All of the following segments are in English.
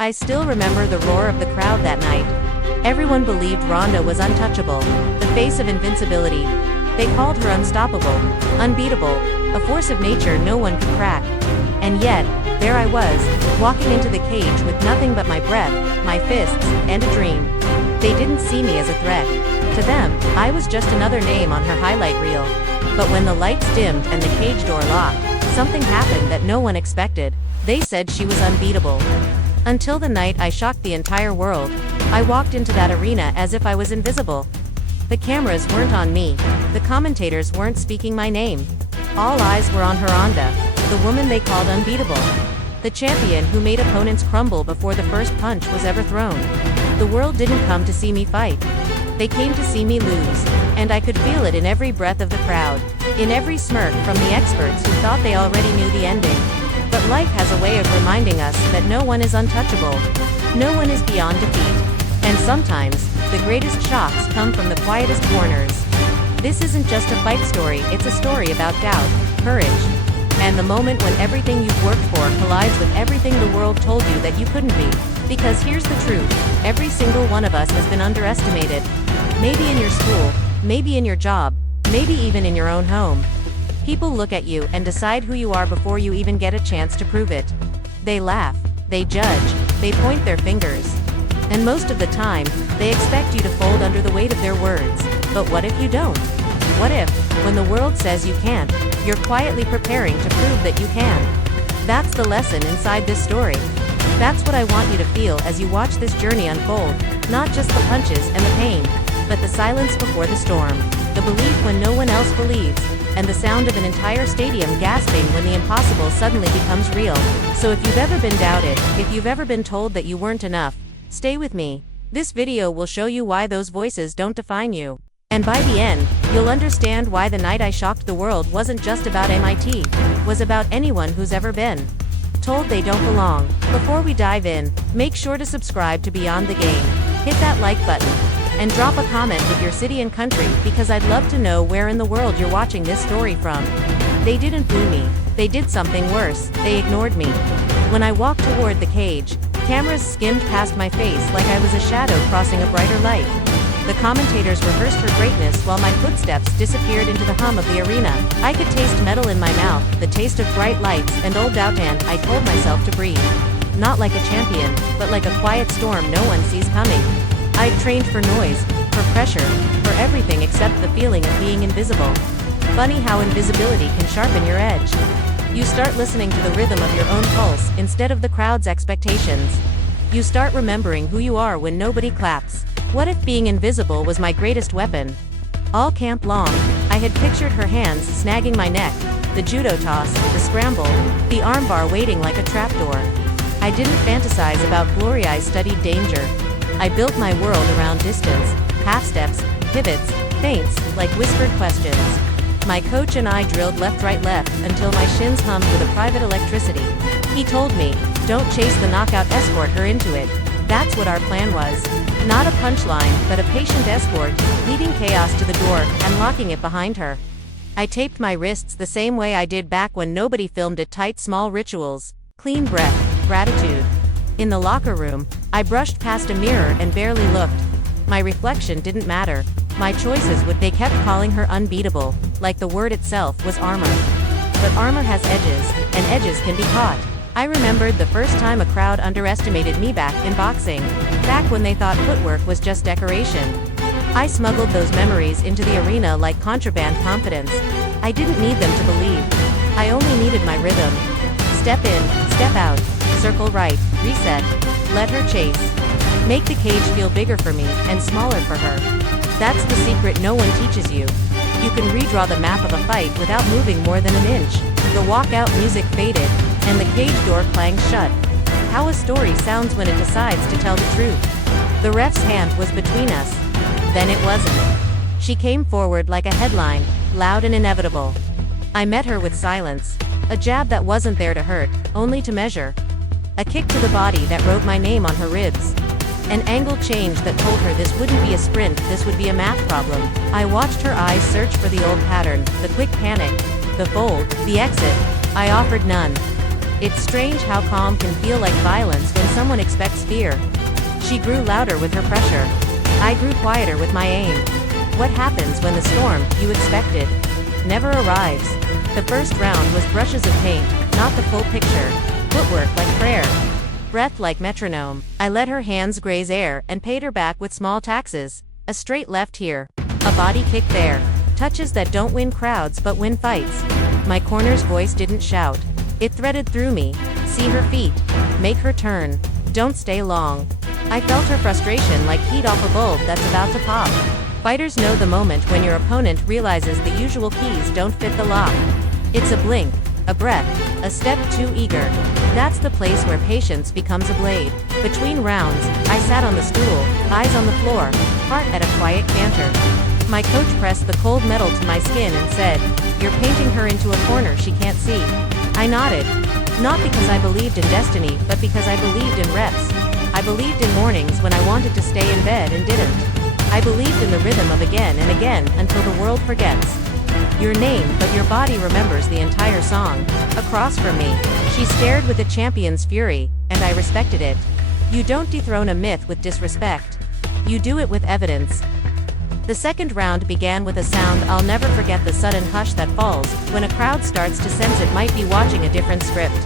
I still remember the roar of the crowd that night. Everyone believed Ronda was untouchable, the face of invincibility. They called her unstoppable, unbeatable, a force of nature no one could crack. And yet, there I was, walking into the cage with nothing but my breath, my fists, and a dream. They didn't see me as a threat. To them, I was just another name on her highlight reel. But when the lights dimmed and the cage door locked, something happened that no one expected. They said she was unbeatable. Until the night I shocked the entire world. I walked into that arena as if I was invisible. The cameras weren't on me. The commentators weren't speaking my name. All eyes were on Ronda, the woman they called unbeatable. The champion who made opponents crumble before the first punch was ever thrown. The world didn't come to see me fight. They came to see me lose. And I could feel it in every breath of the crowd, in every smirk from the experts who thought they already knew the ending. But life has a way of reminding us that no one is untouchable. No one is beyond defeat. And sometimes, the greatest shocks come from the quietest corners. This isn't just a fight story, it's a story about doubt, courage, and the moment when everything you've worked for collides with everything the world told you that you couldn't be. Because here's the truth, every single one of us has been underestimated. Maybe in your school, maybe in your job, maybe even in your own home. People look at you and decide who you are before you even get a chance to prove it. They laugh, they judge, they point their fingers. And most of the time, they expect you to fold under the weight of their words. But what if you don't? What if, when the world says you can't, you're quietly preparing to prove that you can? That's the lesson inside this story. That's what I want you to feel as you watch this journey unfold, not just the punches and the pain, but the silence before the storm, the belief when no one else believes, and the sound of an entire stadium gasping when the impossible suddenly becomes real. So if you've ever been doubted, if you've ever been told that you weren't enough, stay with me. This video will show you why those voices don't define you. And by the end, you'll understand why the night I shocked the world wasn't just about MIT, was about anyone who's ever been told they don't belong. Before we dive in, make sure to subscribe to Beyond the Game, hit that like button, and drop a comment with your city and country because I'd love to know where in the world you're watching this story from. They didn't boo me, they did something worse, they ignored me. When I walked toward the cage, cameras skimmed past my face like I was a shadow crossing a brighter light. The commentators rehearsed her greatness while my footsteps disappeared into the hum of the arena. I could taste metal in my mouth, the taste of bright lights and old doubt, and I told myself to breathe. Not like a champion, but like a quiet storm no one sees coming. I trained for noise, for pressure, for everything except the feeling of being invisible. Funny how invisibility can sharpen your edge. You start listening to the rhythm of your own pulse instead of the crowd's expectations. You start remembering who you are when nobody claps. What if being invisible was my greatest weapon? All camp long, I had pictured her hands snagging my neck, the judo toss, the scramble, the armbar waiting like a trapdoor. I didn't fantasize about glory, I studied danger. I built my world around distance, half steps, pivots, feints, like whispered questions. My coach and I drilled left, right, left, until my shins hummed with a private electricity. He told me, don't chase the knockout, escort her into it. That's what our plan was. Not a punchline, but a patient escort, leading chaos to the door and locking it behind her. I taped my wrists the same way I did back when nobody filmed it, tight small rituals, clean breath, gratitude. In the locker room, I brushed past a mirror and barely looked. My reflection didn't matter. My choices would. They kept calling her unbeatable, like the word itself was armor. But armor has edges, and edges can be caught. I remembered the first time a crowd underestimated me back in boxing, back when they thought footwork was just decoration. I smuggled those memories into the arena like contraband confidence. I didn't need them to believe. I only needed my rhythm. Step in, step out, circle right, reset, let her chase. Make the cage feel bigger for me and smaller for her. That's the secret no one teaches you. You can redraw the map of a fight without moving more than an inch. The walkout music faded, and the cage door clanged shut. How a story sounds when it decides to tell the truth. The ref's hand was between us. Then it wasn't. She came forward like a headline, loud and inevitable. I met her with silence. A jab that wasn't there to hurt, only to measure. A kick to the body that wrote my name on her ribs. An angle change that told her this wouldn't be a sprint, this would be a math problem. I watched her eyes search for the old pattern, the quick panic, the fold, the exit. I offered none. It's strange how calm can feel like violence when someone expects fear. She grew louder with her pressure. I grew quieter with my aim. What happens when the storm you expected never arrives? The first round was brushes of paint, not the full picture. Footwork like prayer. Breath like metronome. I let her hands graze air and paid her back with small taxes. A straight left here. A body kick there. Touches that don't win crowds but win fights. My corner's voice didn't shout. It threaded through me. See her feet. Make her turn. Don't stay long. I felt her frustration like heat off a bulb that's about to pop. Fighters know the moment when your opponent realizes the usual keys don't fit the lock. It's a blink, a breath, a step too eager. That's the place where patience becomes a blade. Between rounds, I sat on the stool, eyes on the floor, heart at a quiet canter. My coach pressed the cold metal to my skin and said, "You're painting her into a corner she can't see." I nodded. Not because I believed in destiny, but because I believed in reps. I believed in mornings when I wanted to stay in bed and didn't. I believed in the rhythm of again and again until the world forgets your name, but your body remembers the entire song. Across from me, she stared with a champion's fury, and I respected it. You don't dethrone a myth with disrespect. You do it with evidence. The second round began with a sound I'll never forget, the sudden hush that falls when a crowd starts to sense it might be watching a different script.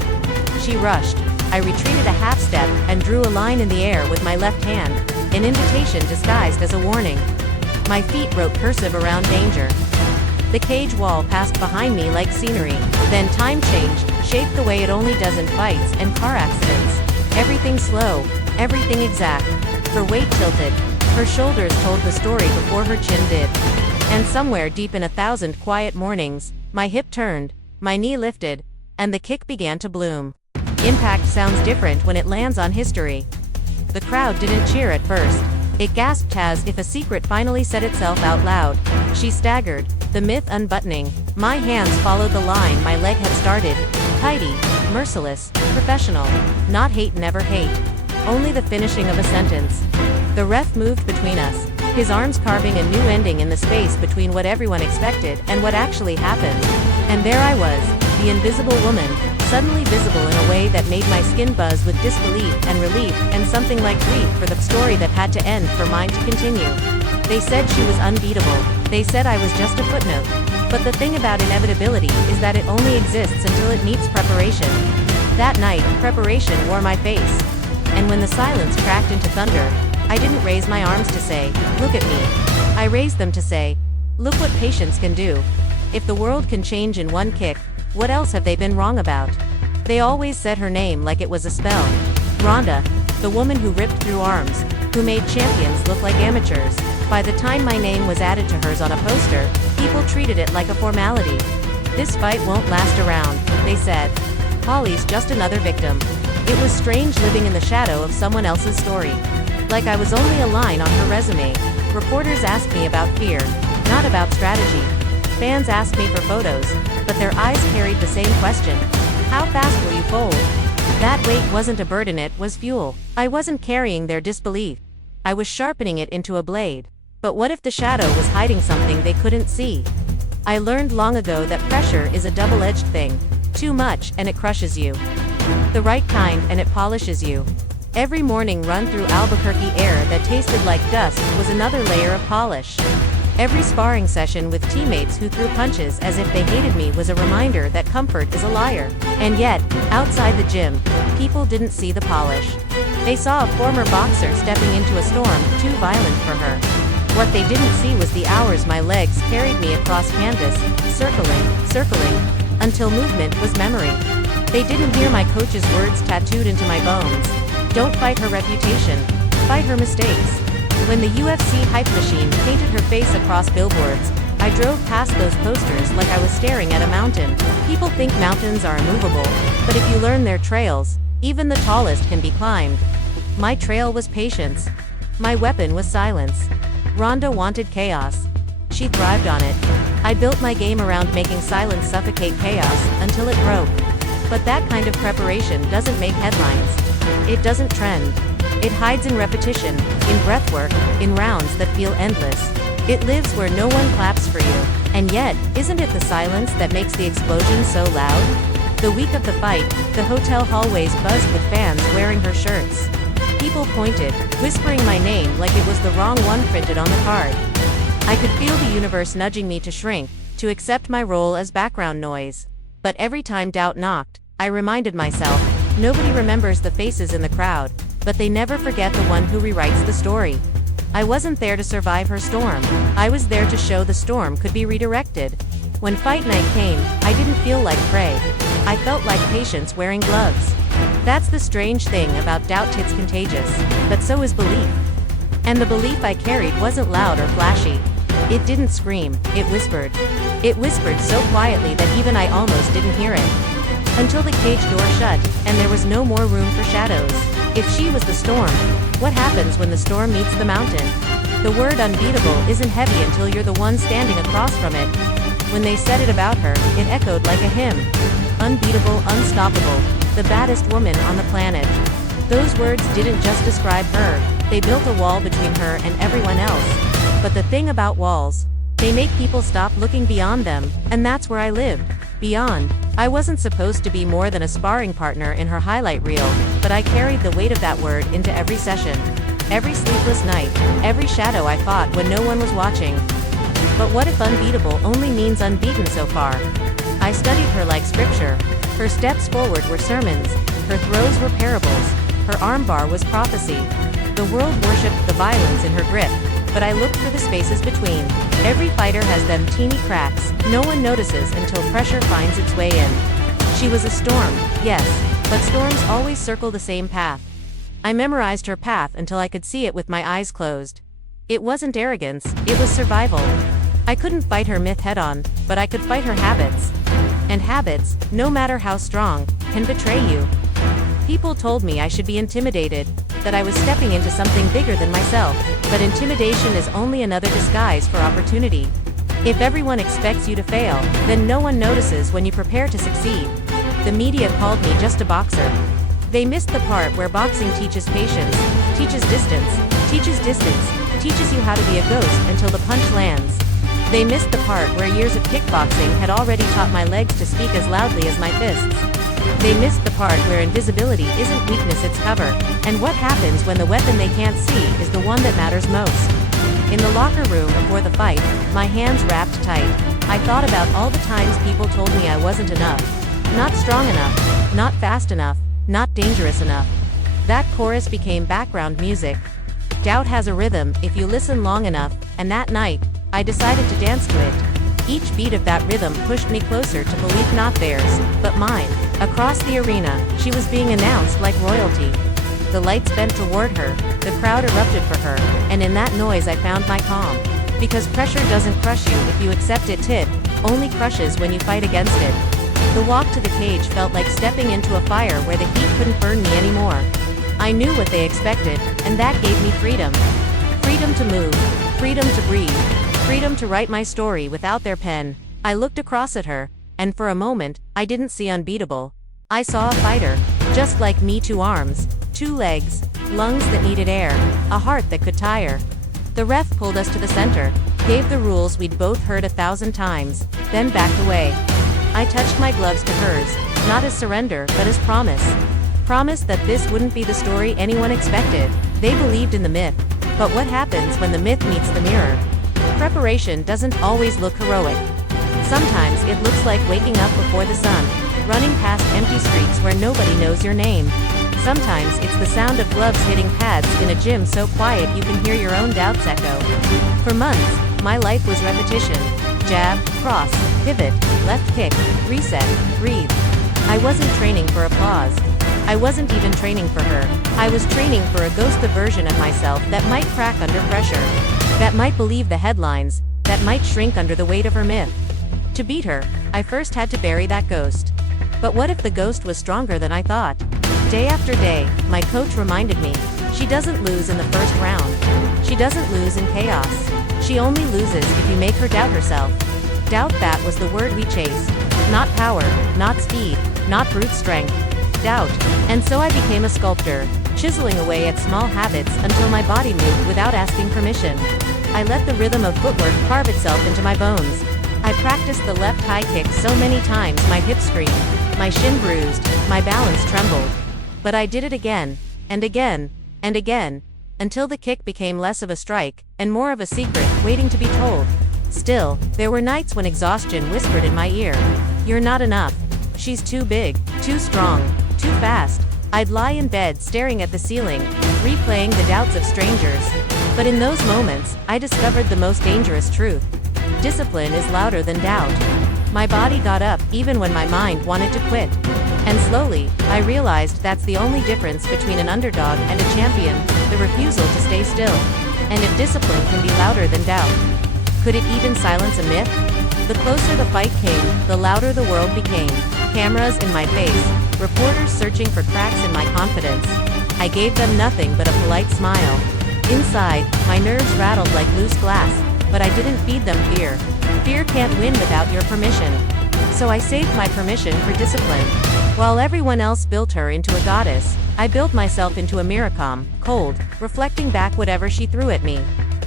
She rushed. I retreated a half step and drew a line in the air with my left hand, an invitation disguised as a warning. My feet wrote cursive around danger. The cage wall passed behind me like scenery. Then time changed, shaped the way it only does in fights and car accidents. Everything slow, everything exact. Her weight tilted. Her shoulders told the story before her chin did. And somewhere deep in 1,000 quiet mornings, my hip turned, my knee lifted, and the kick began to bloom. Impact sounds different when it lands on history. The crowd didn't cheer at first. It gasped as if a secret finally said itself out loud. She staggered, the myth unbuttoning. My hands followed the line my leg had started. Tidy, merciless, professional. Not hate, never hate. Only the finishing of a sentence. The ref moved between us, his arms carving a new ending in the space between what everyone expected and what actually happened. And there I was, the invisible woman, suddenly visible in a way that made my skin buzz with disbelief and relief and something like grief for the story that had to end for mine to continue. They said she was unbeatable. They said I was just a footnote. But the thing about inevitability is that it only exists until it meets preparation. That night, preparation wore my face. And when the silence cracked into thunder, I didn't raise my arms to say, "Look at me." I raised them to say, "Look what patience can do." If the world can change in one kick, what else have they been wrong about? They always said her name like it was a spell. Ronda, the woman who ripped through arms, who made champions look like amateurs. By the time my name was added to hers on a poster, people treated it like a formality. "This fight won't last around," they said. "Holly's just another victim." It was strange living in the shadow of someone else's story. Like I was only a line on her resume. Reporters asked me about fear, not about strategy. Fans asked me for photos, but their eyes carried the same question. How fast will you fold? That weight wasn't a burden, it was fuel. I wasn't carrying their disbelief. I was sharpening it into a blade. But what if the shadow was hiding something they couldn't see? I learned long ago that pressure is a double-edged thing. Too much, and it crushes you. The right kind, and it polishes you. Every morning run through Albuquerque air that tasted like dust was another layer of polish. Every sparring session with teammates who threw punches as if they hated me was a reminder that comfort is a liar. And yet, outside the gym, people didn't see the polish. They saw a former boxer stepping into a storm too violent for her. What they didn't see was the hours my legs carried me across canvas, circling, until movement was memory. They didn't hear my coach's words tattooed into my bones. Don't fight her reputation, fight her mistakes. When the UFC hype machine painted her face across billboards, I drove past those posters like I was staring at a mountain. People think mountains are immovable, but if you learn their trails, even the tallest can be climbed. My trail was patience. My weapon was silence. Ronda wanted chaos. She thrived on it. I built my game around making silence suffocate chaos until it broke. But that kind of preparation doesn't make headlines. It doesn't trend. It hides in repetition, in breathwork, in rounds that feel endless. It lives where no one claps for you. And yet, isn't it the silence that makes the explosion so loud? The week of the fight, the hotel hallways buzzed with fans wearing her shirts. People pointed, whispering my name like it was the wrong one printed on the card. I could feel the universe nudging me to shrink, to accept my role as background noise. But every time doubt knocked, I reminded myself, nobody remembers the faces in the crowd, but they never forget the one who rewrites the story. I wasn't there to survive her storm. I was there to show the storm could be redirected. When fight night came, I didn't feel like prey. I felt like patience wearing gloves. That's the strange thing about doubt, it's contagious, but so is belief. And the belief I carried wasn't loud or flashy. It didn't scream, it whispered. It whispered so quietly that even I almost didn't hear it. Until the cage door shut, and there was no more room for shadows. If she was the storm, what happens when the storm meets the mountain? The word unbeatable isn't heavy until you're the one standing across from it. When they said it about her, it echoed like a hymn. Unbeatable, unstoppable, the baddest woman on the planet. Those words didn't just describe her, they built a wall between her and everyone else. But the thing about walls, they make people stop looking beyond them, and that's where I lived. Beyond. I wasn't supposed to be more than a sparring partner in her highlight reel, but I carried the weight of that word into every session. Every sleepless night, every shadow I fought when no one was watching. But what if unbeatable only means unbeaten so far? I studied her like scripture. Her steps forward were sermons, her throws were parables, her armbar was prophecy. The world worshipped the violence in her grip, but I looked for the spaces between. Every fighter has them teeny cracks, no one notices until pressure finds its way in. She was a storm, yes, but storms always circle the same path. I memorized her path until I could see it with my eyes closed. It wasn't arrogance, it was survival. I couldn't fight her myth head-on, but I could fight her habits. And habits, no matter how strong, can betray you. People told me I should be intimidated, that I was stepping into something bigger than myself, but intimidation is only another disguise for opportunity. If everyone expects you to fail, then no one notices when you prepare to succeed. The media called me just a boxer. They missed the part where boxing teaches patience, teaches distance, teaches you how to be a ghost until the punch lands. They missed the part where years of kickboxing had already taught my legs to speak as loudly as my fists. They missed the part where invisibility isn't weakness, it's cover, and what happens when the weapon they can't see is the one that matters most. In the locker room before the fight, my hands wrapped tight. I thought about all the times people told me I wasn't enough. Not strong enough, not fast enough, not dangerous enough. That chorus became background music. Doubt has a rhythm if you listen long enough, and that night, I decided to dance to it. Each beat of that rhythm pushed me closer to belief, not theirs, but mine. Across the arena, she was being announced like royalty. The lights bent toward her, the crowd erupted for her, and in that noise I found my calm. Because pressure doesn't crush you if you accept it, it only crushes when you fight against it. The walk to the cage felt like stepping into a fire where the heat couldn't burn me anymore. I knew what they expected, and that gave me freedom. Freedom to move, freedom to breathe, freedom to write my story without their pen. I looked across at her, and for a moment, I didn't see unbeatable. I saw a fighter, just like me, 2 arms, 2 legs, lungs that needed air, a heart that could tire. The ref pulled us to the center, gave the rules we'd both heard 1,000 times, then backed away. I touched my gloves to hers, not as surrender but as promise. Promise that this wouldn't be the story anyone expected. They believed in the myth. But what happens when the myth meets the mirror? Preparation doesn't always look heroic. Sometimes it looks like waking up before the sun, running past empty streets where nobody knows your name. Sometimes it's the sound of gloves hitting pads in a gym so quiet you can hear your own doubts echo. For months, my life was repetition. Jab, cross, pivot, left kick, reset, breathe. I wasn't training for applause. I wasn't even training for her. I was training for a ghost, the version of myself that might crack under pressure, that might believe the headlines, that might shrink under the weight of her myth. To beat her, I first had to bury that ghost. But what if the ghost was stronger than I thought? Day after day, my coach reminded me, she doesn't lose in the first round. She doesn't lose in chaos. She only loses if you make her doubt herself. Doubt, that was the word we chased. Not power, not speed, not brute strength. Doubt. And so I became a sculptor, chiseling away at small habits until my body moved without asking permission. I let the rhythm of footwork carve itself into my bones. I practiced the left high kick so many times my hips screamed. my shin bruised, my balance trembled. But I did it again, and again, and again, until the kick became less of a strike, and more of a secret, waiting to be told. Still, there were nights when exhaustion whispered in my ear, "You're not enough. She's too big, too strong, too fast." I'd lie in bed staring at the ceiling, replaying the doubts of strangers. But in those moments, I discovered the most dangerous truth. Discipline is louder than doubt. My body got up even when my mind wanted to quit. And slowly, I realized that's the only difference between an underdog and a champion, the refusal to stay still. And if discipline can be louder than doubt, could it even silence a myth? The closer the fight came, the louder the world became. Cameras in my face, reporters searching for cracks in my confidence. I gave them nothing but a polite smile. Inside, my nerves rattled like loose glass, but I didn't feed them fear. Fear can't win without your permission. So I saved my permission for discipline. While everyone else built her into a goddess, I built myself into a Miracom, cold, reflecting back whatever she threw at me.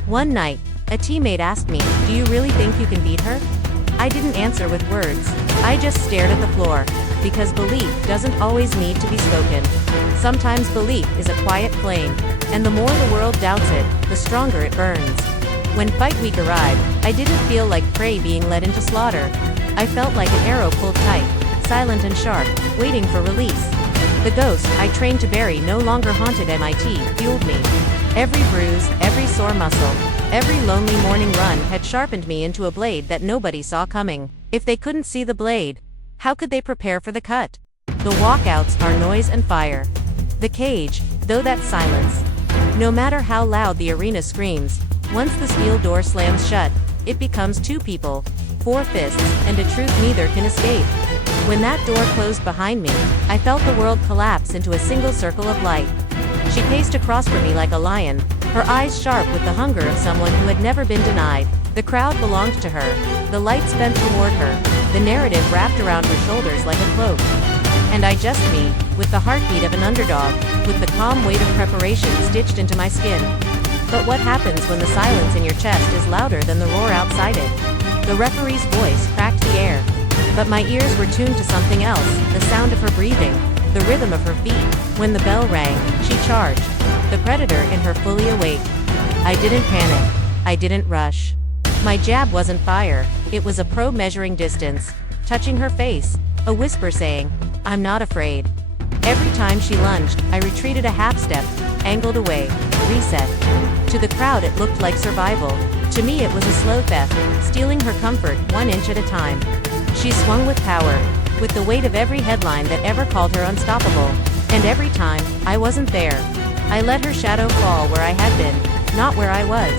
One night, a teammate asked me, "Do you really think you can beat her?" I didn't answer with words. I just stared at the floor. Because belief doesn't always need to be spoken. Sometimes belief is a quiet flame, and the more the world doubts it, the stronger it burns. When fight week arrived, I didn't feel like prey being led into slaughter. I felt like an arrow pulled tight, silent and sharp, waiting for release. The ghost I trained to bury no longer haunted MIT, fueled me. Every bruise, every sore muscle, every lonely morning run had sharpened me into a blade that nobody saw coming. If they couldn't see the blade, how could they prepare for the cut? The walkouts are noise and fire. The cage, though that's silence. No matter how loud the arena screams, once the steel door slams shut, it becomes two people, four fists, and a truth neither can escape. When that door closed behind me, I felt the world collapse into a single circle of light. She paced across from me like a lion, her eyes sharp with the hunger of someone who had never been denied. The crowd belonged to her, the lights bent toward her, the narrative wrapped around her shoulders like a cloak. And I just me, with the heartbeat of an underdog, with the calm weight of preparation stitched into my skin. But what happens when the silence in your chest is louder than the roar outside it? The referee's voice cracked the air. But my ears were tuned to something else, the sound of her breathing, the rhythm of her feet. When the bell rang, she charged, the predator in her fully awake. I didn't panic. I didn't rush. My jab wasn't fire, it was a probe measuring distance, touching her face, a whisper saying, "I'm not afraid." Every time she lunged, I retreated a half step, angled away, reset. To the crowd it looked like survival. To me it was a slow theft, stealing her comfort 1 inch at a time. She swung with power, with the weight of every headline that ever called her unstoppable. And every time, I wasn't there. I let her shadow fall where I had been, not where I was.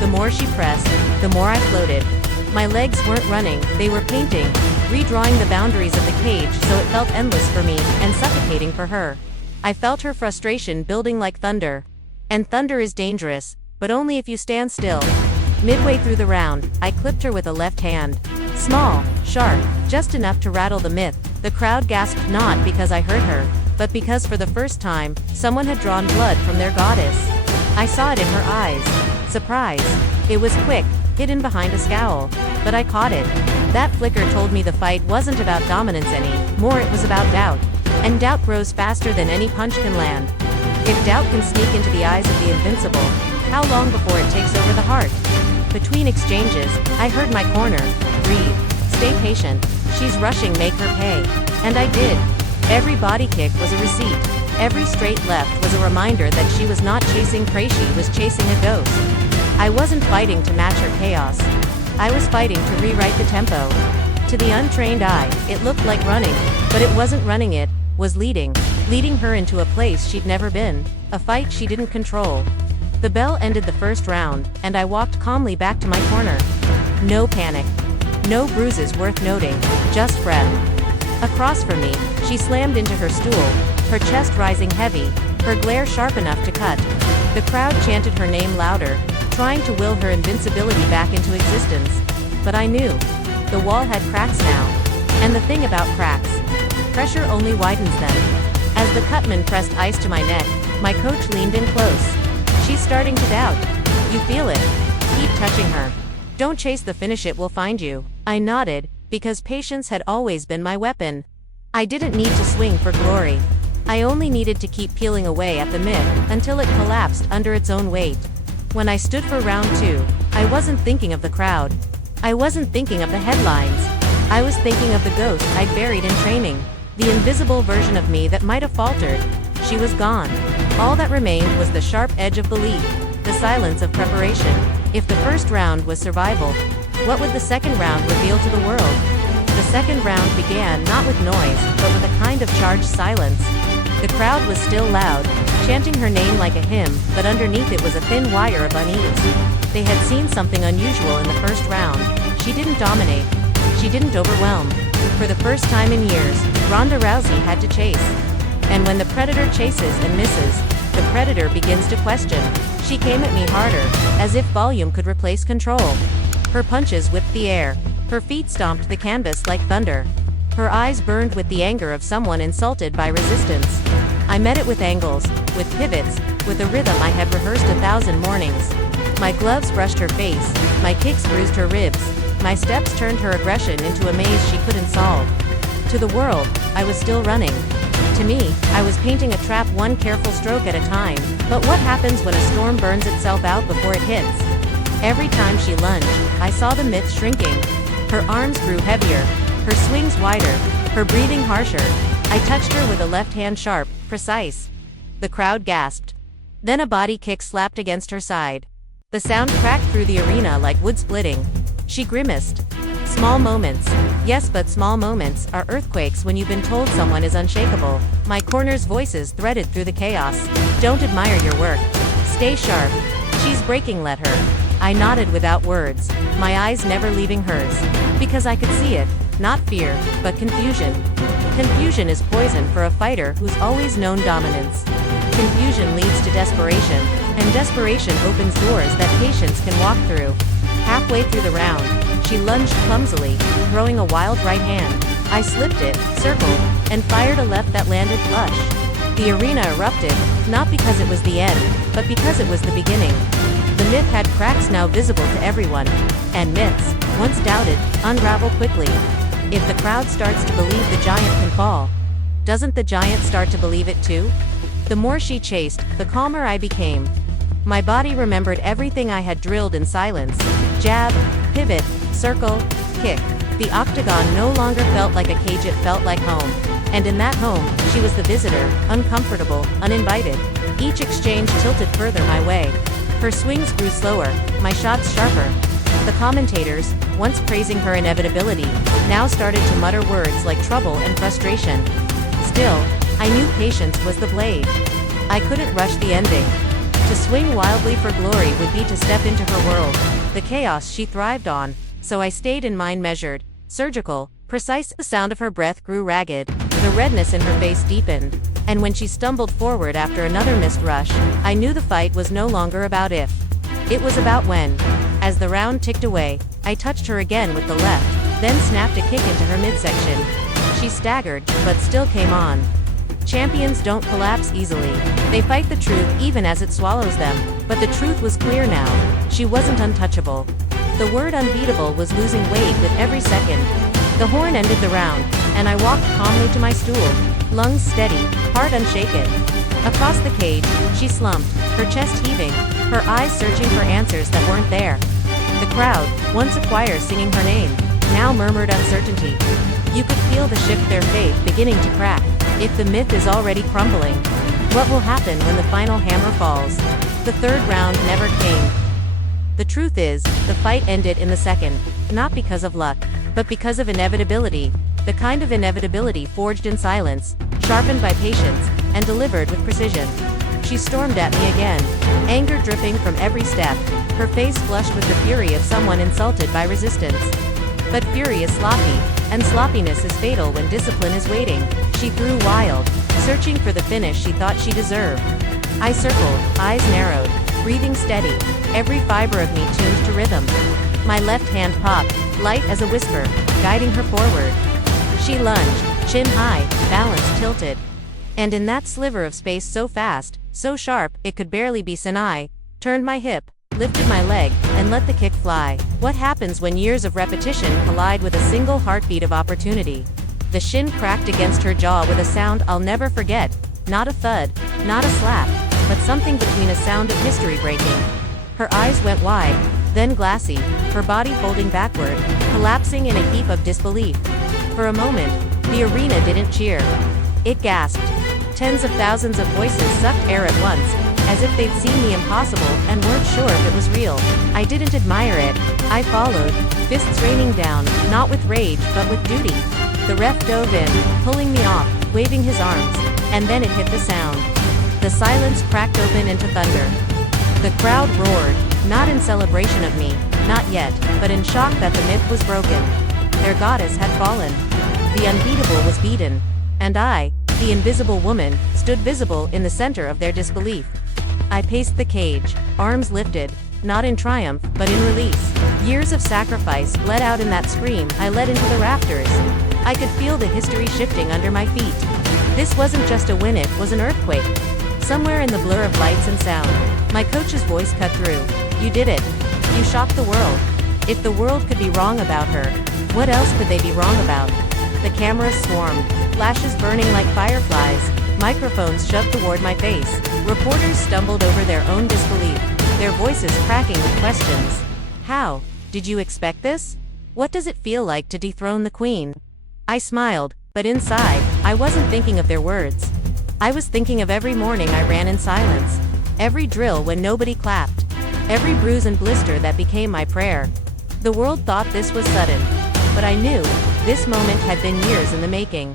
The more she pressed, the more I floated. My legs weren't running, they were painting, redrawing the boundaries of the cage so it felt endless for me, and suffocating for her. I felt her frustration building like thunder. And thunder is dangerous, but only if you stand still. Midway through the round, I clipped her with a left hand. Small, sharp, just enough to rattle the myth. The crowd gasped not because I hurt her, but because for the first time, someone had drawn blood from their goddess. I saw it in her eyes. Surprise. It was quick, hidden behind a scowl. But I caught it. That flicker told me the fight wasn't about dominance anymore, it was about doubt. And doubt grows faster than any punch can land. If doubt can sneak into the eyes of the invincible, how long before it takes over the heart? Between exchanges, I heard my corner. Breathe. Stay patient. She's rushing, make her pay. And I did. Every body kick was a receipt. Every straight left was a reminder that she was not chasing prey, she was chasing a ghost. I wasn't fighting to match her chaos. I was fighting to rewrite the tempo. To the untrained eye, it looked like running, but it wasn't running, it was leading her into a place she'd never been, a fight she didn't control. The bell ended the first round, and I walked calmly back to my corner. No panic. No bruises worth noting, just breath. Across from me, she slammed into her stool, her chest rising heavy, her glare sharp enough to cut. The crowd chanted her name louder, trying to will her invincibility back into existence. But I knew. The wall had cracks now. And the thing about cracks, pressure only widens them. As the cutman pressed ice to my neck, my coach leaned in close. She's starting to doubt. You feel it. Keep touching her. Don't chase the finish, it will find you. I nodded, because patience had always been my weapon. I didn't need to swing for glory. I only needed to keep peeling away at the myth until it collapsed under its own weight. When I stood for round 2, I wasn't thinking of the crowd. I wasn't thinking of the headlines. I was thinking of the ghost I'd buried in training. The invisible version of me that might have faltered. She was gone. All that remained was the sharp edge of belief, the silence of preparation. If the first round was survival, what would the second round reveal to the world? The second round began not with noise, but with a kind of charged silence. The crowd was still loud, chanting her name like a hymn, but underneath it was a thin wire of unease. They had seen something unusual in the first round. She didn't dominate. She didn't overwhelm. For the first time in years, Ronda Rousey had to chase. And when the predator chases and misses, the predator begins to question. She came at me harder, as if volume could replace control. Her punches whipped the air. Her feet stomped the canvas like thunder. Her eyes burned with the anger of someone insulted by resistance. I met it with angles, with pivots, with a rhythm I had rehearsed 1,000 mornings. My gloves brushed her face, my kicks bruised her ribs, my steps turned her aggression into a maze she couldn't solve. To the world, I was still running. To me, I was painting a trap one careful stroke at a time. But what happens when a storm burns itself out before it hits? Every time she lunged, I saw the myth shrinking. Her arms grew heavier, her swings wider, her breathing harsher. I touched her with a left hand sharp, precise. The crowd gasped. Then a body kick slapped against her side. The sound cracked through the arena like wood splitting. She grimaced. Small moments, yes, but small moments are earthquakes when you've been told someone is unshakable. My corner's voices threaded through the chaos. Don't admire your work. Stay sharp. She's breaking, let her. I nodded without words, my eyes never leaving hers. Because I could see it, not fear, but confusion. Confusion is poison for a fighter who's always known dominance. Confusion leads to desperation, and desperation opens doors that patience can walk through. Halfway through the round, she lunged clumsily, throwing a wild right hand. I slipped it, circled, and fired a left that landed flush. The arena erupted, not because it was the end, but because it was the beginning. The myth had cracks now visible to everyone, and myths, once doubted, unravel quickly. If the crowd starts to believe the giant can fall, doesn't the giant start to believe it too? The more she chased, the calmer I became. My body remembered everything I had drilled in silence. Jab, pivot, circle, kick. The octagon no longer felt like a cage, it felt like home. And in that home, she was the visitor, uncomfortable, uninvited. Each exchange tilted further my way. Her swings grew slower, my shots sharper. The commentators, once praising her inevitability, now started to mutter words like trouble and frustration. Still, I knew patience was the blade. I couldn't rush the ending. To swing wildly for glory would be to step into her world, the chaos she thrived on, so I stayed in mine measured, surgical, precise. The sound of her breath grew ragged, the redness in her face deepened, and when she stumbled forward after another missed rush, I knew the fight was no longer about if. It was about when. As the round ticked away, I touched her again with the left, then snapped a kick into her midsection. She staggered, but still came on. Champions don't collapse easily. They fight the truth even as it swallows them. But the truth was clear now. She wasn't untouchable. The word unbeatable was losing weight with every second. The horn ended the round, and I walked calmly to my stool, lungs steady, heart unshaken. Across the cage, she slumped, her chest heaving, her eyes searching for answers that weren't there. The crowd, once a choir singing her name, now murmured uncertainty. You could feel the shift, their faith beginning to crack. If the myth is already crumbling, what will happen when the final hammer falls? The third round never came. The truth is, the fight ended in the second, not because of luck, but because of inevitability, the kind of inevitability forged in silence, sharpened by patience, and delivered with precision. She stormed at me again, anger dripping from every step, her face flushed with the fury of someone insulted by resistance. But fury is sloppy, and sloppiness is fatal when discipline is waiting. She grew wild, searching for the finish she thought she deserved. I circled, eyes narrowed, breathing steady, every fiber of me tuned to rhythm. My left hand popped, light as a whisper, guiding her forward. She lunged, chin high, balance tilted. And in that sliver of space so fast, so sharp, it could barely be seen, I turned my hip, lifted my leg, and let the kick fly. What happens when years of repetition collide with a single heartbeat of opportunity? The shin cracked against her jaw with a sound I'll never forget. Not a thud, not a slap, but something between a sound of history breaking. Her eyes went wide, then glassy, her body folding backward, collapsing in a heap of disbelief. For a moment, the arena didn't cheer. It gasped. Tens of thousands of voices sucked air at once, as if they'd seen the impossible and weren't sure if it was real. I didn't admire it. I followed, fists raining down, not with rage but with duty. The ref dove in, pulling me off, waving his arms, and then it hit the sound. The silence cracked open into thunder. The crowd roared, not in celebration of me, not yet, but in shock that the myth was broken. Their goddess had fallen. The unbeatable was beaten. And I, the invisible woman, stood visible in the center of their disbelief. I paced the cage, arms lifted, not in triumph, but in release. Years of sacrifice bled out in that scream I led into the rafters. I could feel the history shifting under my feet. This wasn't just a win, it was an earthquake. Somewhere in the blur of lights and sound, my coach's voice cut through. You did it. You shocked the world. If the world could be wrong about her, what else could they be wrong about? The cameras swarmed, flashes burning like fireflies, microphones shoved toward my face. Reporters stumbled over their own disbelief, their voices cracking with questions. How? Did you expect this? What does it feel like to dethrone the queen? I smiled, but inside, I wasn't thinking of their words. I was thinking of every morning I ran in silence, every drill when nobody clapped, every bruise and blister that became my prayer. The world thought this was sudden, but I knew this moment had been years in the making.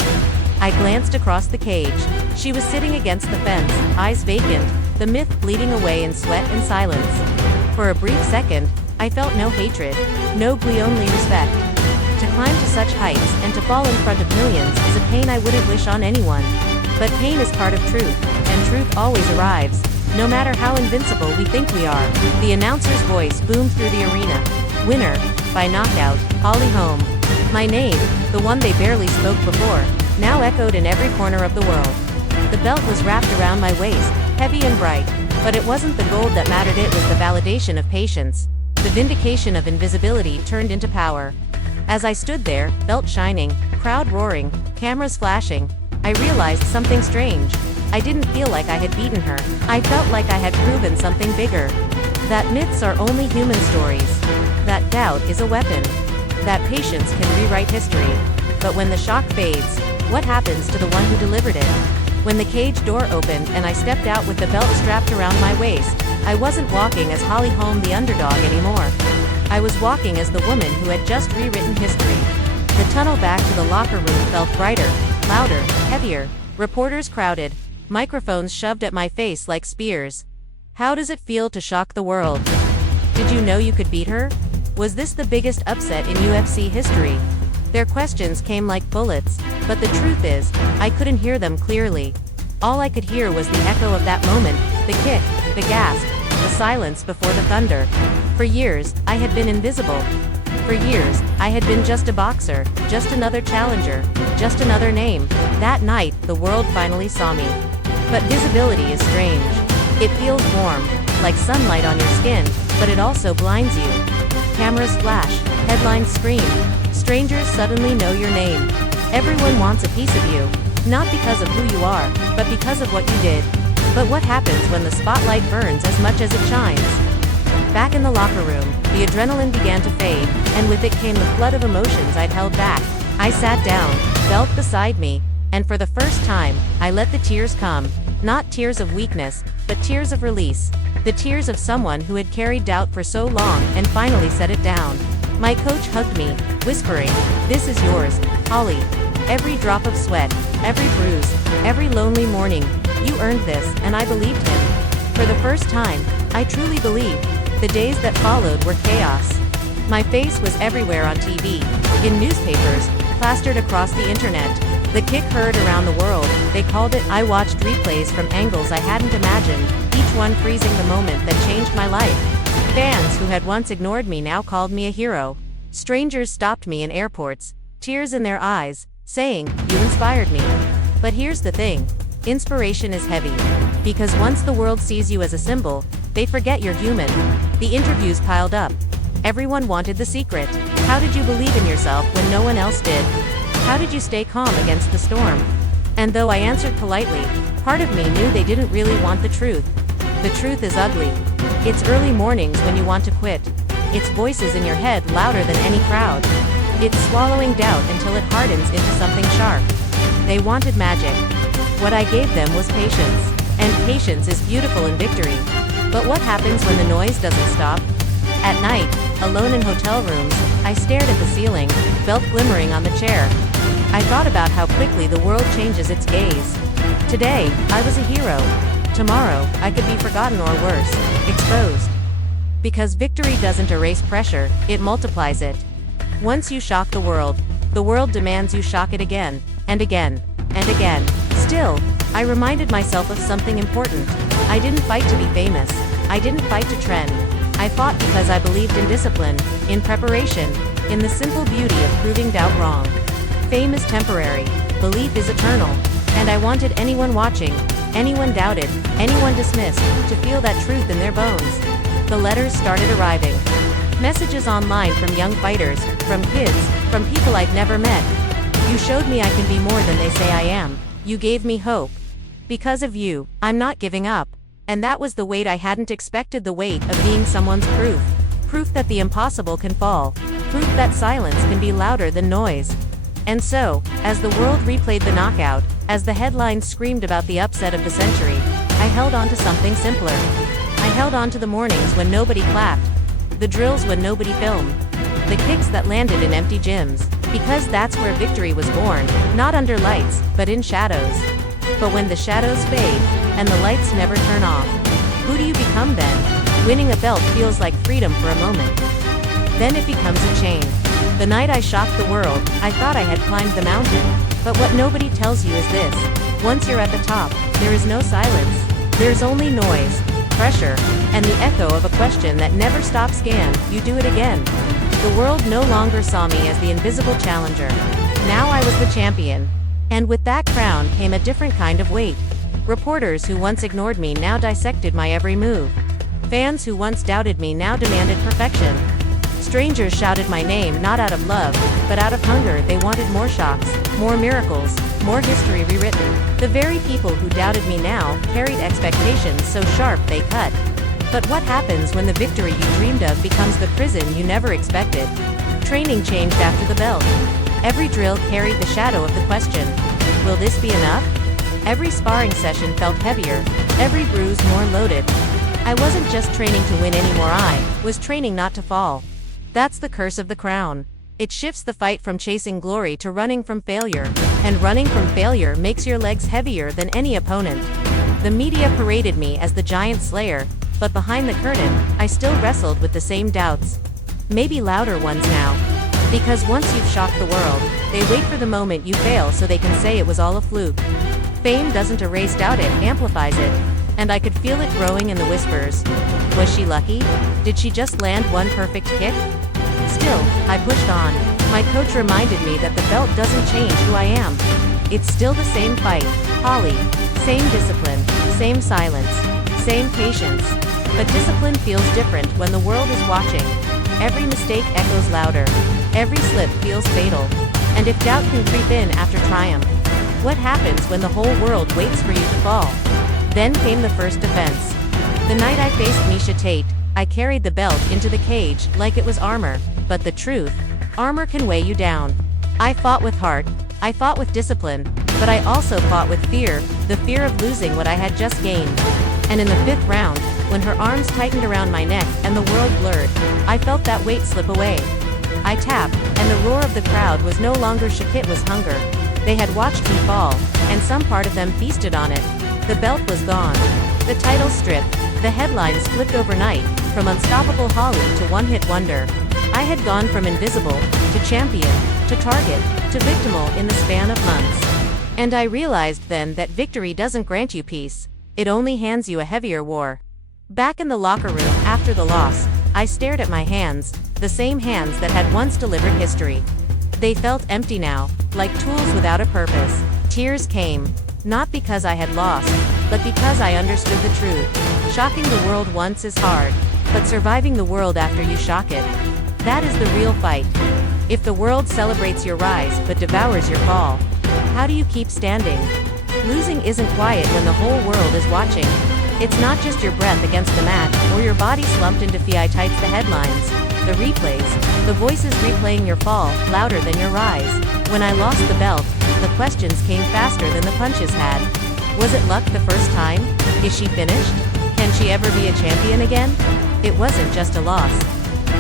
I glanced across the cage. She was sitting against the fence, eyes vacant, the myth bleeding away in sweat and silence. For a brief second, I felt no hatred, no glee, only respect. To climb to such heights and to fall in front of millions is a pain I wouldn't wish on anyone. But pain is part of truth, and truth always arrives, no matter how invincible we think we are. The announcer's voice boomed through the arena. Winner, by knockout, Holly Holm. My name, the one they barely spoke before, now echoed in every corner of the world. The belt was wrapped around my waist, heavy and bright, but it wasn't the gold that mattered, it was the validation of patience. The vindication of invisibility turned into power. As I stood there, belt shining, crowd roaring, cameras flashing, I realized something strange. I didn't feel like I had beaten her. I felt like I had proven something bigger. That myths are only human stories. That doubt is a weapon. That patience can rewrite history. But when the shock fades, what happens to the one who delivered it? When the cage door opened and I stepped out with the belt strapped around my waist, I wasn't walking as Holly Holm the underdog anymore. I was walking as the woman who had just rewritten history. The tunnel back to the locker room felt brighter, louder, heavier. Reporters crowded, microphones shoved at my face like spears. How does it feel to shock the world? Did you know you could beat her? Was this the biggest upset in UFC history? Their questions came like bullets, but the truth is, I couldn't hear them clearly. All I could hear was the echo of that moment, the kick, the gasp, the silence before the thunder. For years, I had been invisible. For years, I had been just a boxer, just another challenger, just another name. That night, the world finally saw me. But visibility is strange. It feels warm, like sunlight on your skin, but it also blinds you. Cameras flash, headlines scream. Strangers suddenly know your name. Everyone wants a piece of you, not because of who you are, but because of what you did. But what happens when the spotlight burns as much as it shines? Back in the locker room, the adrenaline began to fade, and with it came the flood of emotions I'd held back. I sat down, belt beside me, and for the first time, I let the tears come. Not tears of weakness, but tears of release. The tears of someone who had carried doubt for so long and finally set it down. My coach hugged me, whispering, "This is yours, Holly. Every drop of sweat, every bruise, every lonely morning, you earned this," and I believed him. For the first time, I truly believed. The days that followed were chaos. My face was everywhere on TV, in newspapers, plastered across the internet. The kick heard around the world, they called it. I watched replays from angles I hadn't imagined, each one freezing the moment that changed my life. Fans who had once ignored me now called me a hero. Strangers stopped me in airports, tears in their eyes, saying, "You inspired me." But here's the thing. Inspiration is heavy. Because once the world sees you as a symbol, they forget you're human. The interviews piled up. Everyone wanted the secret. How did you believe in yourself when no one else did? How did you stay calm against the storm? And though I answered politely, part of me knew they didn't really want the truth. The truth is ugly. It's early mornings when you want to quit. It's voices in your head louder than any crowd. It's swallowing doubt until it hardens into something sharp. They wanted magic. What I gave them was patience. And patience is beautiful in victory. But what happens when the noise doesn't stop? At night, alone in hotel rooms, I stared at the ceiling, belt glimmering on the chair. I thought about how quickly the world changes its gaze. Today, I was a hero. Tomorrow, I could be forgotten or worse, exposed. Because victory doesn't erase pressure, it multiplies it. Once you shock the world demands you shock it again, and again, and again. Still, I reminded myself of something important. I didn't fight to be famous. I didn't fight to trend. I fought because I believed in discipline, in preparation, in the simple beauty of proving doubt wrong. Fame is temporary, belief is eternal, and I wanted anyone watching, anyone doubted, anyone dismissed, to feel that truth in their bones. The letters started arriving. Messages online from young fighters, from kids, from people I'd never met. You showed me I can be more than they say I am. You gave me hope. Because of you, I'm not giving up. And that was the weight I hadn't expected, the weight of being someone's proof. Proof that the impossible can fall. Proof that silence can be louder than noise. And so, as the world replayed the knockout, as the headlines screamed about the upset of the century, I held on to something simpler. I held on to the mornings when nobody clapped. The drills when nobody filmed. The kicks that landed in empty gyms. Because that's where victory was born, not under lights, but in shadows. But when the shadows fade, and the lights never turn off, who do you become then? Winning a belt feels like freedom for a moment. Then it becomes a chain. The night I shocked the world, I thought I had climbed the mountain. But what nobody tells you is this: once you're at the top, there is no silence. There's only noise, pressure, and the echo of a question that never stops. Can you do it again? The world no longer saw me as the invisible challenger. Now I was the champion. And with that crown came a different kind of weight. Reporters who once ignored me now dissected my every move. Fans who once doubted me now demanded perfection. Strangers shouted my name not out of love, but out of hunger. They wanted more shocks, more miracles, more history rewritten. The very people who doubted me now carried expectations so sharp they cut. But what happens when the victory you dreamed of becomes the prison you never expected? Training changed after the belt. Every drill carried the shadow of the question: will this be enough? Every sparring session felt heavier, every bruise more loaded. I wasn't just training to win anymore, I was training not to fall. That's the curse of the crown. It shifts the fight from chasing glory to running from failure, and running from failure makes your legs heavier than any opponent. The media paraded me as the giant slayer, but behind the curtain, I still wrestled with the same doubts. Maybe louder ones now. Because once you've shocked the world, they wait for the moment you fail so they can say it was all a fluke. Fame doesn't erase doubt, it amplifies it. And I could feel it growing in the whispers. Was she lucky? Did she just land one perfect kick? Still, I pushed on. My coach reminded me that the belt doesn't change who I am. It's still the same fight, Holly. Same discipline, same silence, same patience. But discipline feels different when the world is watching. Every mistake echoes louder. Every slip feels fatal. And if doubt can creep in after triumph, what happens when the whole world waits for you to fall? Then came the first defense. The night I faced Miesha Tate, I carried the belt into the cage like it was armor. But the truth, armor can weigh you down. I fought with heart. I fought with discipline. But I also fought with fear, the fear of losing what I had just gained. And in the 5th round, when her arms tightened around my neck and the world blurred, I felt that weight slip away. I tapped, and the roar of the crowd was no longer shock, it was hunger. They had watched me fall, and some part of them feasted on it. The belt was gone. The title stripped. The headlines flipped overnight, from unstoppable Holly to one-hit wonder. I had gone from invisible, to champion, to target, to victimal in the span of months. And I realized then that victory doesn't grant you peace. It only hands you a heavier war. Back in the locker room after the loss, I stared at my hands, the same hands that had once delivered history. They felt empty now, like tools without a purpose. Tears came, not because I had lost, but because I understood the truth. Shocking the world once is hard, but surviving the world after you shock it, that is the real fight. If the world celebrates your rise but devours your fall, how do you keep standing? Losing isn't quiet when the whole world is watching. It's not just your breath against the mat, or your body slumped into fights the headlines. The replays, the voices replaying your fall, louder than your rise. When I lost the belt, the questions came faster than the punches had. Was it luck the first time? Is she finished? Can she ever be a champion again? It wasn't just a loss.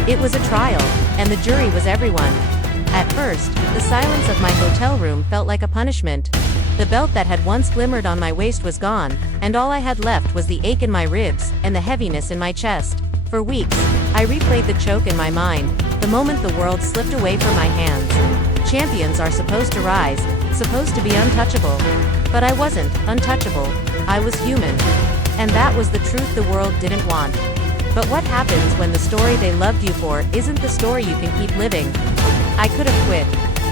It was a trial, and the jury was everyone. At first, the silence of my hotel room felt like a punishment. The belt that had once glimmered on my waist was gone, and all I had left was the ache in my ribs, and the heaviness in my chest. For weeks, I replayed the choke in my mind, the moment the world slipped away from my hands. Champions are supposed to rise, supposed to be untouchable. But I wasn't untouchable. I was human. And that was the truth the world didn't want. But what happens when the story they loved you for isn't the story you can keep living? I could have quit.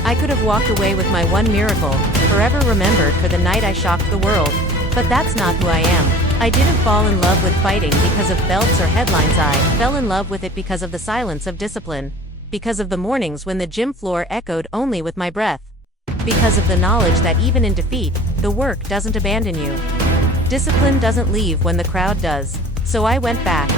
I could have walked away with my one miracle, forever remembered for the night I shocked the world. But that's not who I am. I didn't fall in love with fighting because of belts or headlines. I fell in love with it because of the silence of discipline. Because of the mornings when the gym floor echoed only with my breath. Because of the knowledge that even in defeat, the work doesn't abandon you. Discipline doesn't leave when the crowd does. So I went back.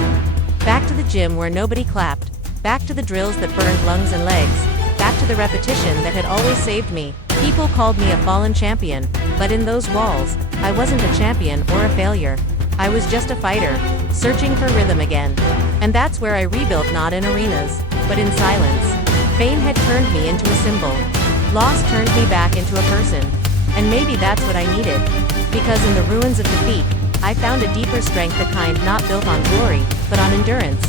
Back to the gym where nobody clapped. Back to the drills that burned lungs and legs. Back to the repetition that had always saved me. People called me a fallen champion, but in those walls, I wasn't a champion or a failure. I was just a fighter, searching for rhythm again. And that's where I rebuilt, not in arenas, but in silence. Fame had turned me into a symbol. Loss turned me back into a person. And maybe that's what I needed. Because in the ruins of defeat, I found a deeper strength, the kind not built on glory, but on endurance.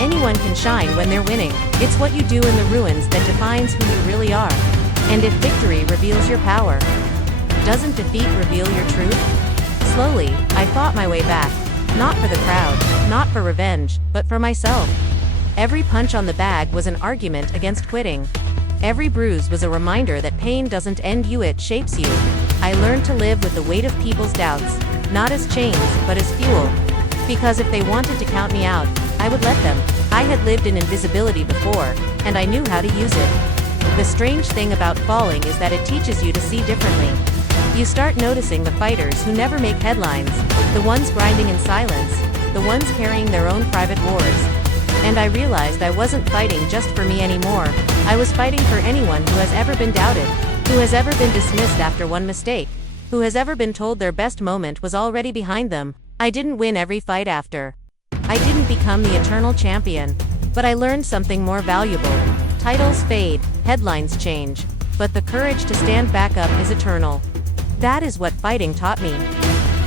Anyone can shine when they're winning. It's what you do in the ruins that defines who you really are. And if victory reveals your power, doesn't defeat reveal your truth? Slowly, I fought my way back. Not for the crowd, not for revenge, but for myself. Every punch on the bag was an argument against quitting. Every bruise was a reminder that pain doesn't end you, it shapes you. I learned to live with the weight of people's doubts, not as chains, but as fuel. Because if they wanted to count me out, I would let them. I had lived in invisibility before, and I knew how to use it. The strange thing about falling is that it teaches you to see differently. You start noticing the fighters who never make headlines, the ones grinding in silence, the ones carrying their own private wars. And I realized I wasn't fighting just for me anymore. I was fighting for anyone who has ever been doubted, who has ever been dismissed after one mistake, who has ever been told their best moment was already behind them. I didn't win every fight after. I didn't become the eternal champion, but I learned something more valuable. Titles fade, headlines change, but the courage to stand back up is eternal. That is what fighting taught me.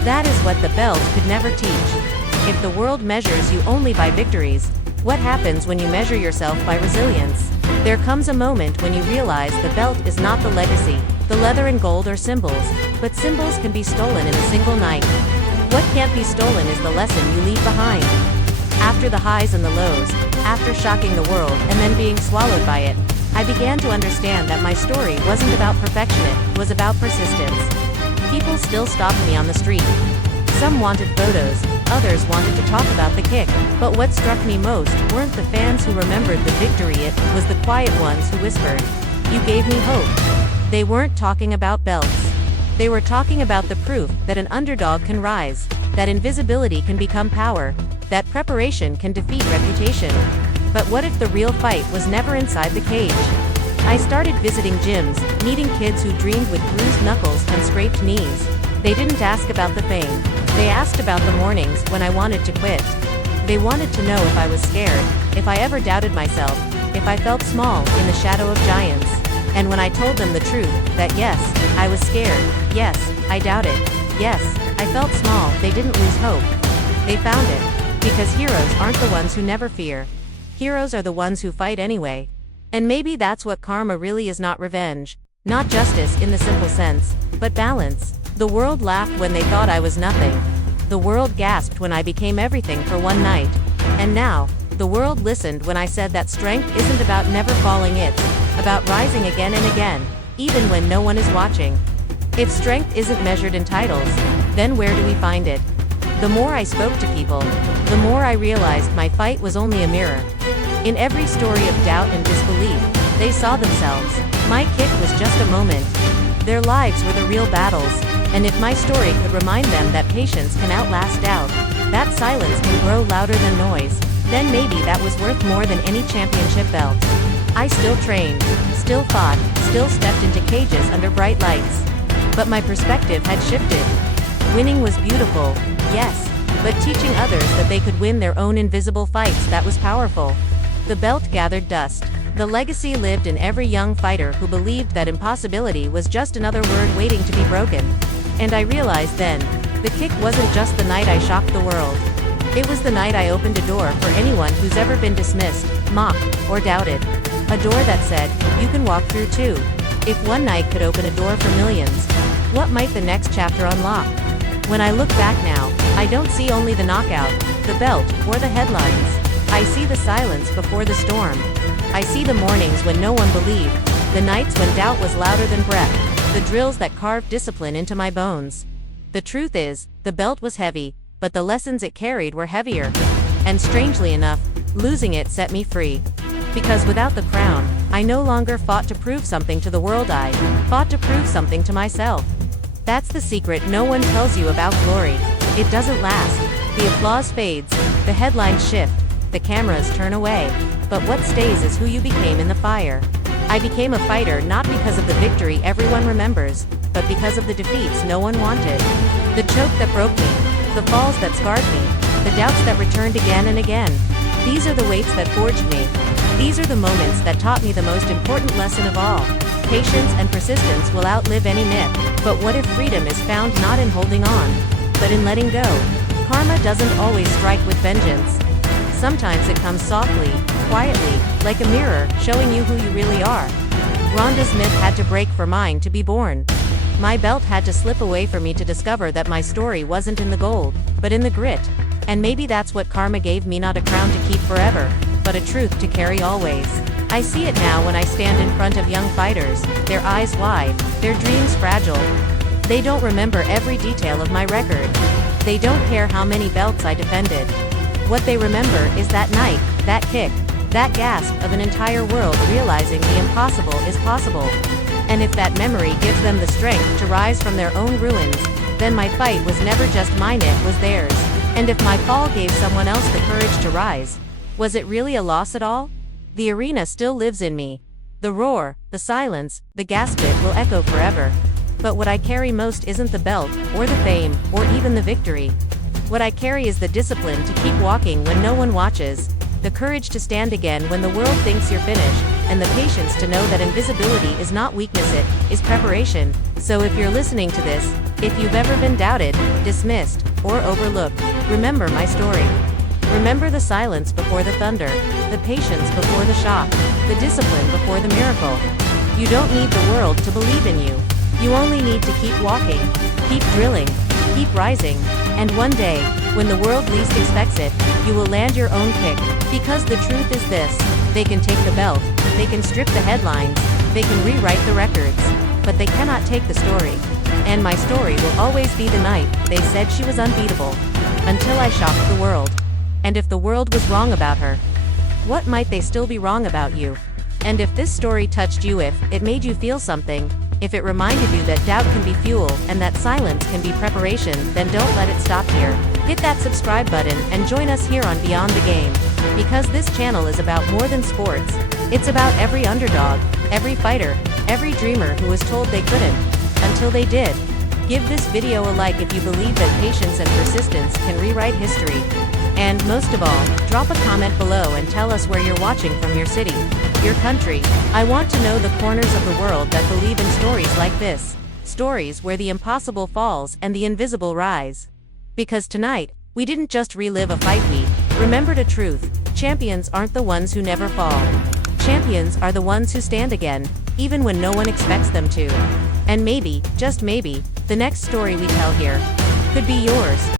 That is what the belt could never teach. If the world measures you only by victories, what happens when you measure yourself by resilience? There comes a moment when you realize the belt is not the legacy, the leather and gold or symbols, but symbols can be stolen in a single night. What can't be stolen is the lesson you leave behind. After the highs and the lows, after shocking the world and then being swallowed by it, I began to understand that my story wasn't about perfection, it was about persistence. People still stopped me on the street. Some wanted photos, others wanted to talk about the kick. But what struck me most weren't the fans who remembered the victory, it was the quiet ones who whispered, "You gave me hope." They weren't talking about belts. They were talking about the proof that an underdog can rise, that invisibility can become power, that preparation can defeat reputation. But what if the real fight was never inside the cage? I started visiting gyms, meeting kids who dreamed with bruised knuckles and scraped knees. They didn't ask about the fame. They asked about the mornings when I wanted to quit. They wanted to know if I was scared, if I ever doubted myself, if I felt small in the shadow of giants. And when I told them the truth, that yes, I was scared, yes, I doubted, yes, I felt small, they didn't lose hope. They found it. Because heroes aren't the ones who never fear. Heroes are the ones who fight anyway. And maybe that's what karma really is, not revenge. Not justice in the simple sense, but balance. The world laughed when they thought I was nothing. The world gasped when I became everything for one night. And now, the world listened when I said that strength isn't about never falling, it's about rising again and again, even when no one is watching. If strength isn't measured in titles, then where do we find it? The more I spoke to people, the more I realized my fight was only a mirror. In every story of doubt and disbelief, They saw themselves. My kick was just a moment. Their lives were the real battles. And if my story could remind them that patience can outlast doubt, that silence can grow louder than noise, then maybe that was worth more than any championship belt. I still trained, still fought, still stepped into cages under bright lights. But my perspective had shifted. Winning was beautiful, yes, but teaching others that they could win their own invisible fights, that was powerful. The belt gathered dust. The legacy lived in every young fighter who believed that impossibility was just another word waiting to be broken. And I realized then, the kick wasn't just the night I shocked the world. It was the night I opened a door for anyone who's ever been dismissed, mocked, or doubted. A door that said, you can walk through too. If one night could open a door for millions, what might the next chapter unlock? When I look back now, I don't see only the knockout, the belt, or the headlines. I see the silence before the storm. I see the mornings when no one believed, the nights when doubt was louder than breath, the drills that carved discipline into my bones. The truth is, the belt was heavy, but the lessons it carried were heavier. And strangely enough, losing it set me free. Because without the crown, I no longer fought to prove something to the world, I fought to prove something to myself. That's the secret no one tells you about glory. It doesn't last. The applause fades, the headlines shift, the cameras turn away. But what stays is who you became in the fire. I became a fighter not because of the victory everyone remembers, but because of the defeats no one wanted. The choke that broke me, the falls that scarred me, the doubts that returned again and again. These are the weights that forged me. These are the moments that taught me the most important lesson of all. Patience and persistence will outlive any myth. But what if freedom is found not in holding on, but in letting go? Karma doesn't always strike with vengeance. Sometimes it comes softly, quietly, like a mirror, showing you who you really are. Ronda's myth had to break for mine to be born. My belt had to slip away for me to discover that my story wasn't in the gold, but in the grit. And maybe that's what karma gave me, not a crown to keep forever, but a truth to carry always. I see it now when I stand in front of young fighters, their eyes wide, their dreams fragile. They don't remember every detail of my record. They don't care how many belts I defended. What they remember is that night, that kick, that gasp of an entire world realizing the impossible is possible. And if that memory gives them the strength to rise from their own ruins, then my fight was never just mine, it was theirs. And if my fall gave someone else the courage to rise, was it really a loss at all? The arena still lives in me. The roar, the silence, the gasp, it will echo forever. But what I carry most isn't the belt, or the fame, or even the victory. What I carry is the discipline to keep walking when no one watches, the courage to stand again when the world thinks you're finished, and the patience to know that invisibility is not weakness, it is preparation. So if you're listening to this, if you've ever been doubted, dismissed, or overlooked, remember my story. Remember the silence before the thunder, the patience before the shock, the discipline before the miracle. You don't need the world to believe in you. You only need to keep walking, keep drilling, keep rising, and one day, when the world least expects it, you will land your own kick. Because the truth is this, they can take the belt, they can strip the headlines, they can rewrite the records, but they cannot take the story. And my story will always be the night they said she was unbeatable, until I shocked the world. And if the world was wrong about her, what might they still be wrong about you? And if this story touched you, if it made you feel something, if it reminded you that doubt can be fuel and that silence can be preparation, then don't let it stop here. Hit that subscribe button and join us here on Beyond the Game. Because this channel is about more than sports. It's about every underdog, every fighter, every dreamer who was told they couldn't, until they did. Give this video a like if you believe that patience and persistence can rewrite history. And most of all, drop a comment below and tell us where you're watching from, your city, your country. I want to know the corners of the world that believe in stories like this. Stories where the impossible falls and the invisible rise. Because tonight, we didn't just relive a fight, we remembered a truth. Champions aren't the ones who never fall. Champions are the ones who stand again, even when no one expects them to. And maybe, just maybe, the next story we tell here could be yours.